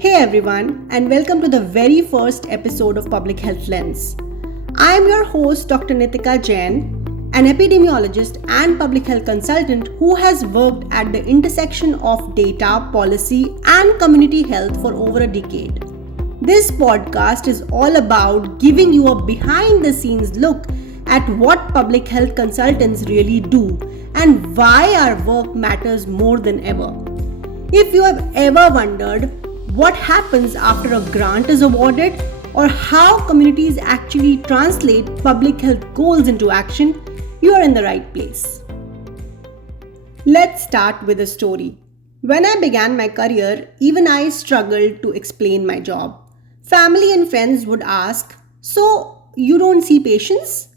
Hey everyone, and welcome to the very first episode of Public Health Lens. I am your host, Dr. Nitika Jain, an epidemiologist and public health consultant who has worked at the intersection of data, policy, and community health for over a decade. This podcast is all about giving you a behind the scenes look at what public health consultants really do and why our work matters more than ever. If you have ever wondered what happens after a grant is awarded or how communities actually translate public health goals into action, you are in the right place. Let's start with a story. When I began my career, even I struggled to explain my job. Family and friends would ask, "So, you don't see patients?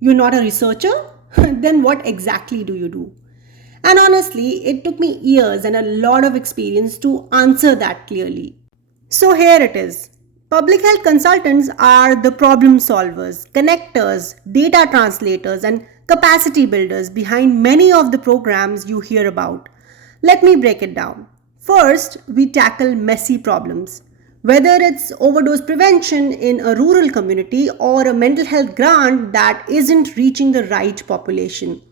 You're not a researcher? Then what exactly do you do?" And honestly, it took me years and a lot of experience to answer that clearly. So here it is. Public health consultants are the problem solvers, connectors, data translators, and capacity builders behind many of the programs you hear about. Let me break it down. First, we tackle messy problems. Whether it's overdose prevention in a rural community or a mental health grant that isn't reaching the right population.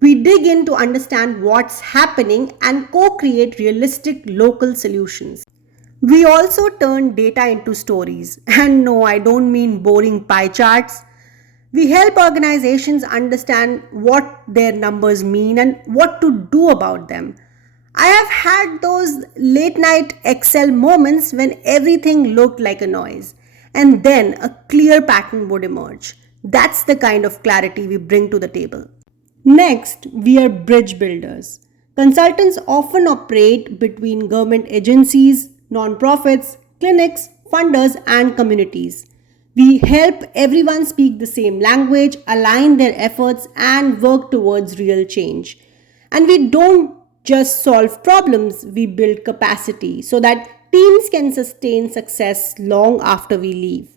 We dig in to understand what's happening and co-create realistic local solutions. We also turn data into stories. And no, I don't mean boring pie charts. We help organizations understand what their numbers mean and what to do about them. I have had those late night Excel moments when everything looked like a noise, and then a clear pattern would emerge. That's the kind of clarity we bring to the table. Next, we are bridge builders. Consultants often operate between government agencies, nonprofits, clinics, funders, and communities. We help everyone speak the same language, align their efforts, and work towards real change. And we don't just solve problems, we build capacity so that teams can sustain success long after we leave.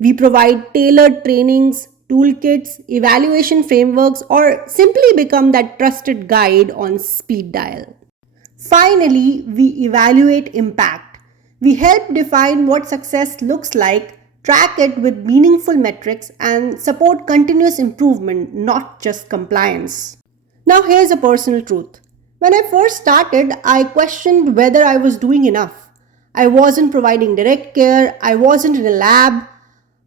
We provide tailored trainings, toolkits, evaluation frameworks, or simply become that trusted guide on speed dial. Finally, we evaluate impact. We help define what success looks like, track it with meaningful metrics, and support continuous improvement, not just compliance. Now, here's a personal truth. When I first started, I questioned whether I was doing enough. I wasn't providing direct care, I wasn't in a lab.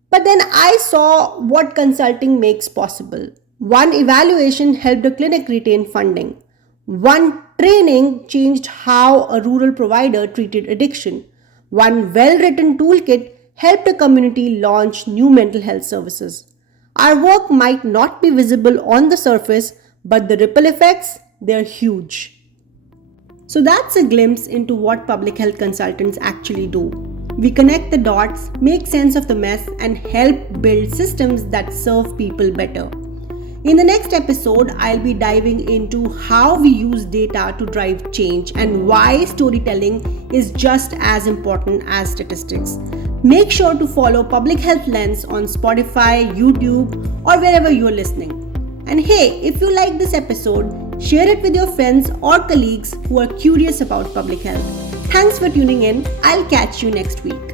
But then I saw what consulting makes possible. One evaluation helped a clinic retain funding. One training changed how a rural provider treated addiction. One well-written toolkit helped a community launch new mental health services. Our work might not be visible on the surface, but the ripple effects, they're huge. So that's a glimpse into what public health consultants actually do. We connect the dots, make sense of the mess, and help build systems that serve people better. In the next episode, I'll be diving into how we use data to drive change and why storytelling is just as important as statistics. Make sure to follow Public Health Lens on Spotify, YouTube, or wherever you're listening. And hey, if you like this episode, share it with your friends or colleagues who are curious about public health. Thanks for tuning in. I'll catch you next week.